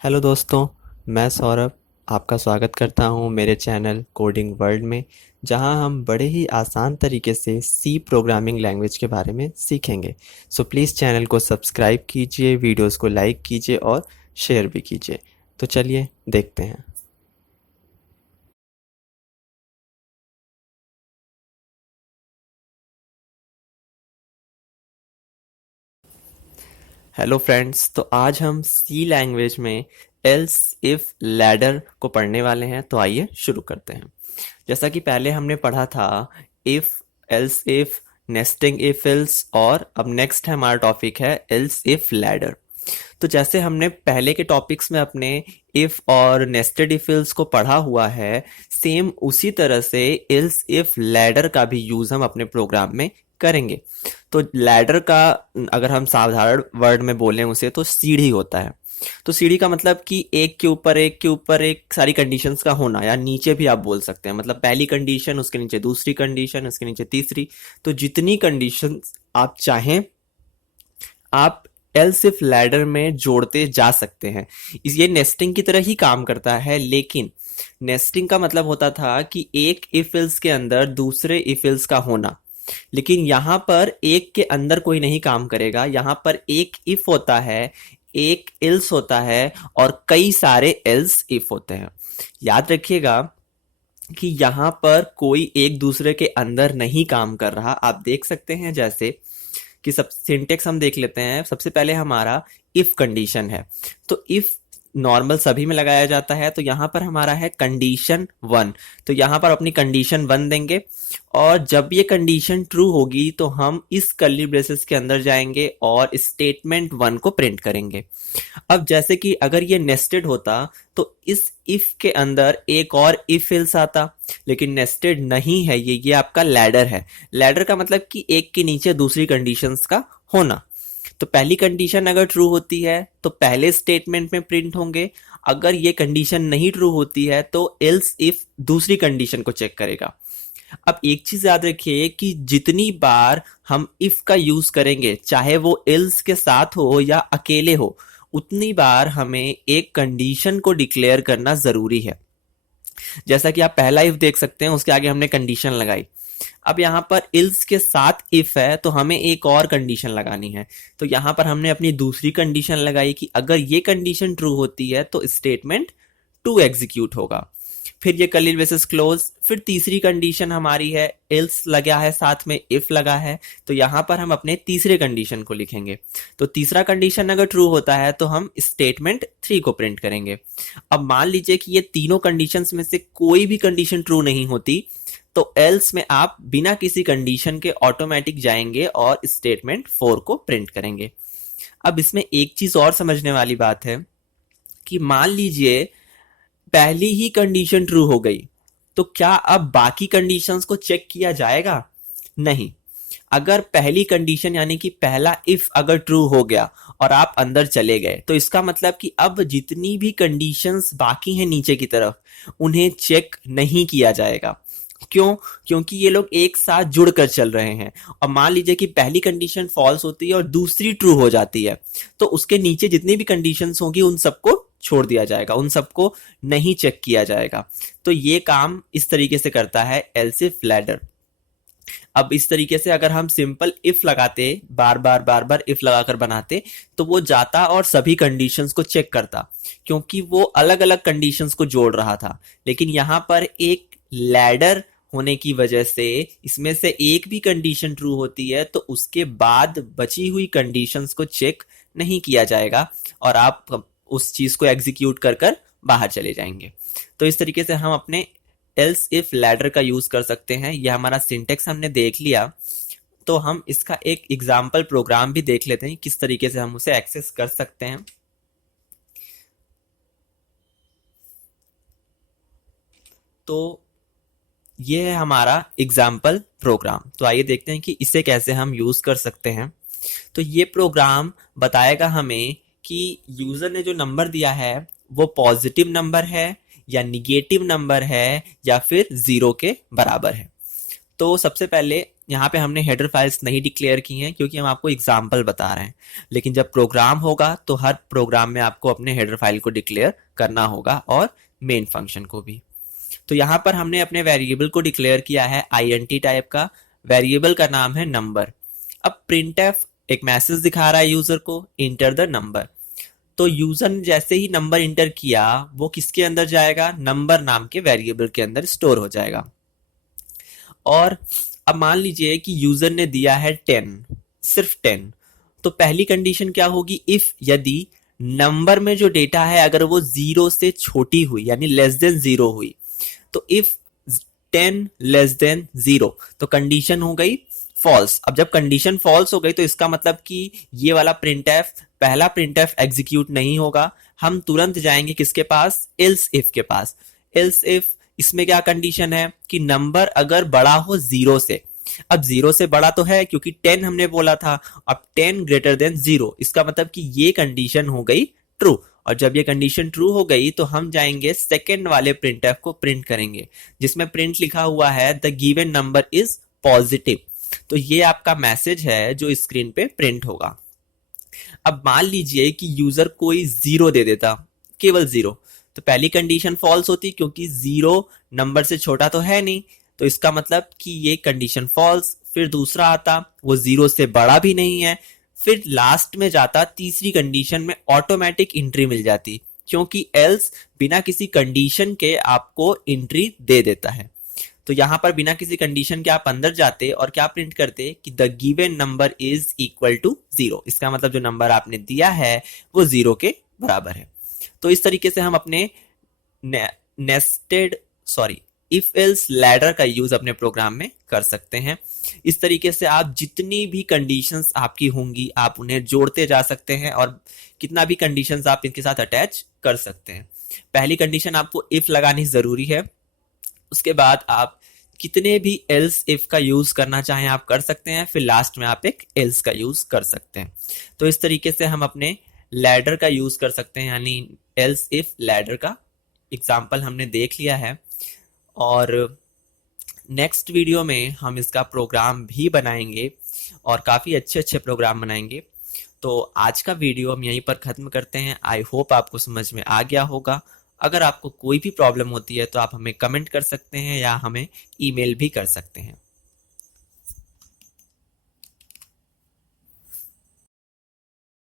Hello दोस्तों, मैं सौरभ आपका स्वागत करता हूं मेरे चैनल कोडिंग वर्ल्ड में, जहां हम बड़े ही आसान तरीके से सी प्रोग्रामिंग लैंग्वेज के बारे में सीखेंगे। सो प्लीज़ चैनल को सब्सक्राइब कीजिए, वीडियोस को लाइक कीजिए और शेयर भी कीजिए। तो चलिए देखते हैं। हेलो फ्रेंड्स, तो आज हम सी लैंग्वेज में एल्स इफ लैडर को पढ़ने वाले हैं। तो आइए शुरू करते हैं। जैसा कि पहले हमने पढ़ा था if, else if, nesting if else, और अब नेक्स्ट है हमारा टॉपिक है एल्स इफ लैडर। तो जैसे हमने पहले के टॉपिक्स में अपने इफ और नेस्टेड इफ एल्स को पढ़ा हुआ है, सेम उसी तरह से एल्स इफ लैडर का भी यूज हम अपने प्रोग्राम में करेंगे। तो लैडर का अगर हम साधारण वर्ड में बोलें उसे, तो सीढ़ी होता है। तो सीढ़ी का मतलब कि एक के ऊपर एक के ऊपर एक सारी कंडीशंस का होना, या नीचे भी आप बोल सकते हैं। मतलब पहली कंडीशन, उसके नीचे दूसरी कंडीशन, उसके नीचे तीसरी। तो जितनी कंडीशंस आप चाहें, आप एल्स इफ लैडर में जोड़ते जा सकते हैं। इस ये नेस्टिंग की तरह ही काम करता है, लेकिन नेस्टिंग का मतलब होता था कि एक इफ एल्स के अंदर दूसरे इफ एल्स का होना। लेकिन यहां पर एक के अंदर कोई नहीं काम करेगा। यहां पर एक इफ होता है, एक एल्स होता है, और कई सारे एल्स इफ होते हैं। याद रखिएगा कि यहां पर कोई एक दूसरे के अंदर नहीं काम कर रहा। आप देख सकते हैं जैसे कि सब सिंटेक्स हम देख लेते हैं। सबसे पहले हमारा इफ कंडीशन है, तो इफ नॉर्मल सभी में लगाया जाता है। तो यहां पर हमारा है कंडीशन वन। तो यहां पर अपनी कंडीशन वन देंगे, और जब ये कंडीशन ट्रू होगी तो हम इस कर्ली ब्रेसेस के अंदर जाएंगे और स्टेटमेंट वन को प्रिंट करेंगे। अब जैसे कि अगर ये नेस्टेड होता, तो इस इफ के अंदर एक और इफ एल्स आता, लेकिन नेस्टेड नहीं है। ये आपका लैडर है। लैडर का मतलब कि एक के नीचे दूसरी कंडीशंस का होना। तो पहली कंडीशन अगर ट्रू होती है तो पहले स्टेटमेंट में प्रिंट होंगे। अगर ये कंडीशन नहीं ट्रू होती है तो एल्स इफ दूसरी कंडीशन को चेक करेगा। अब एक चीज याद रखिए कि जितनी बार हम इफ का यूज करेंगे, चाहे वो एल्स के साथ हो या अकेले हो, उतनी बार हमें एक कंडीशन को डिक्लेयर करना जरूरी है। जैसा कि आप पहला इफ देख सकते हैं, उसके आगे हमने कंडीशन लगाई। अब यहां पर इल्स के साथ इफ है, तो हमें एक और कंडीशन लगानी है। तो यहां पर हमने अपनी दूसरी कंडीशन लगाई कि अगर ये कंडीशन ट्रू होती है तो स्टेटमेंट टू एग्जीक्यूट होगा। फिर ये कर्ली ब्रेसेस क्लोज। फिर तीसरी कंडीशन हमारी है, एल्स लगा है साथ में इफ लगा है, तो यहां पर हम अपने तीसरे कंडीशन को लिखेंगे। तो तीसरा कंडीशन अगर ट्रू होता है तो हम स्टेटमेंट थ्री को प्रिंट करेंगे। अब मान लीजिए कि ये तीनों कंडीशंस में से कोई भी कंडीशन ट्रू नहीं होती, तो एल्स में आप बिना किसी कंडीशन के ऑटोमेटिक जाएंगे और स्टेटमेंट फोर को प्रिंट करेंगे। अब इसमें एक चीज और समझने वाली बात है कि मान लीजिए पहली ही कंडीशन ट्रू हो गई, तो क्या अब बाकी कंडीशंस को चेक किया जाएगा? नहीं। अगर पहली कंडीशन यानी कि पहला इफ अगर ट्रू हो गया और आप अंदर चले गए, तो इसका मतलब कि अब जितनी भी कंडीशंस बाकी हैं नीचे की तरफ, उन्हें चेक नहीं किया जाएगा। क्यों? क्योंकि ये लोग एक साथ जुड़कर चल रहे हैं। और मान लीजिए कि पहली कंडीशन फॉल्स होती है और दूसरी ट्रू हो जाती है, तो उसके नीचे जितनी भी कंडीशंस होंगी उन सबको छोड़ दिया जाएगा, उन सबको नहीं चेक किया जाएगा। तो ये काम इस तरीके से करता है एल्स इफ लैडर। अब इस तरीके से अगर हम सिंपल इफ लगाते, बार बार इफ लगाकर बनाते, तो वो जाता और सभी कंडीशंस को चेक करता, क्योंकि वो अलग अलग कंडीशंस को जोड़ रहा था। लेकिन यहां पर एक लैडर होने की वजह से इसमें से एक भी कंडीशन ट्रू होती है तो उसके बाद बची हुई कंडीशंस को चेक नहीं किया जाएगा, और आप उस चीज को एग्जीक्यूट कर कर बाहर चले जाएंगे। तो इस तरीके से हम अपने एल्स इफ लैडर का यूज कर सकते हैं। यह हमारा सिंटेक्स हमने देख लिया, तो हम इसका एक एग्जाम्पल प्रोग्राम भी देख लेते हैं, किस तरीके से हम उसे एक्सेस कर सकते हैं। तो ये है हमारा एग्जाम्पल प्रोग्राम। तो आइए देखते हैं कि इसे कैसे हम यूज कर सकते हैं। तो ये प्रोग्राम बताएगा हमें कि यूजर ने जो नंबर दिया है वो पॉजिटिव नंबर है या निगेटिव नंबर है या फिर जीरो के बराबर है। तो सबसे पहले यहाँ पे हमने हेडर फाइल्स नहीं डिक्लेयर की हैं क्योंकि हम आपको एग्जाम्पल बता रहे हैं, लेकिन जब प्रोग्राम होगा तो हर प्रोग्राम में आपको अपने हेडर फाइल को डिक्लेयर करना होगा और मेन फंक्शन को भी। तो यहाँ पर हमने अपने वेरिएबल को डिक्लेयर किया है INT टाइप का, वेरिएबल का नाम है नंबर। अब printf एक मैसेज दिखा रहा है यूजर को, इंटर द नंबर। तो यूजर ने जैसे ही नंबर इंटर किया वो किसके अंदर जाएगा, नंबर नाम के वेरिएबल के अंदर स्टोर हो जाएगा। और अब मान लीजिए कि यूजर ने दिया है 10, सिर्फ 10, तो पहली कंडीशन क्या होगी, इफ यदि नंबर में जो डेटा है अगर वो 0 से छोटी हुई यानी लेस देन 0 हुई, तो इफ 10 लेस देन 0 तो कंडीशन हो गई फॉल्स। अब जब कंडीशन फॉल्स हो गई तो इसका मतलब कि ये वाला प्रिंटफ, पहला प्रिंटफ एग्जीक्यूट नहीं होगा, हम तुरंत जाएंगे किसके पास, एल्स इफ के पास। एल्स इफ इसमें क्या कंडीशन है कि नंबर अगर बड़ा हो 0 से, अब 0 से बड़ा तो है क्योंकि 10 हमने बोला था, अब 10 ग्रेटर देन 0, इसका मतलब कि ये कंडीशन हो गई ट्रू। और जब ये कंडीशन ट्रू हो गई तो हम जाएंगे सेकंड वाले प्रिंटफ को प्रिंट करेंगे, जिसमें प्रिंट लिखा हुआ है the given number is positive. तो ये आपका मैसेज है जो स्क्रीन पे प्रिंट होगा। अब मान लीजिए कि यूजर कोई 0 दे देता, केवल 0, तो पहली कंडीशन फॉल्स होती क्योंकि 0 नंबर से छोटा तो है नहीं, तो इसका मतलब कि ये कंडीशन फॉल्स। फिर दूसरा आता, वो 0 से बड़ा भी नहीं है, फिर लास्ट में जाता तीसरी कंडीशन में ऑटोमेटिक एंट्री मिल जाती क्योंकि एल्स बिना किसी कंडीशन के आपको एंट्री दे देता है। तो यहां पर बिना किसी कंडीशन के आप अंदर जाते और क्या प्रिंट करते कि the given number is equal to 0, इसका मतलब जो नंबर आपने दिया है वो 0 के बराबर है। तो इस तरीके से हम अपने नेस्टेड इफ एल्स लैडर का यूज अपने प्रोग्राम में कर सकते हैं। इस तरीके से आप जितनी भी कंडीशंस आपकी होंगी आप उन्हें जोड़ते जा सकते हैं और कितना भी कंडीशंस आप इनके साथ अटैच कर सकते हैं। पहली कंडीशन आपको इफ लगानी जरूरी है, उसके बाद आप कितने भी एल्स इफ का यूज करना चाहें आप कर सकते हैं, फिर लास्ट में आप एक एल्स का यूज कर सकते हैं। तो इस तरीके से हम अपने लैडर का यूज कर सकते हैं, यानी एल्स इफ लैडर का एग्जाम्पल हमने देख लिया है। और नेक्स्ट वीडियो में हम इसका प्रोग्राम भी बनाएंगे और काफ़ी अच्छे अच्छे प्रोग्राम बनाएंगे। तो आज का वीडियो हम यहीं पर ख़त्म करते हैं। आई होप आपको समझ में आ गया होगा। अगर आपको कोई भी प्रॉब्लम होती है तो आप हमें कमेंट कर सकते हैं या हमें ईमेल भी कर सकते हैं।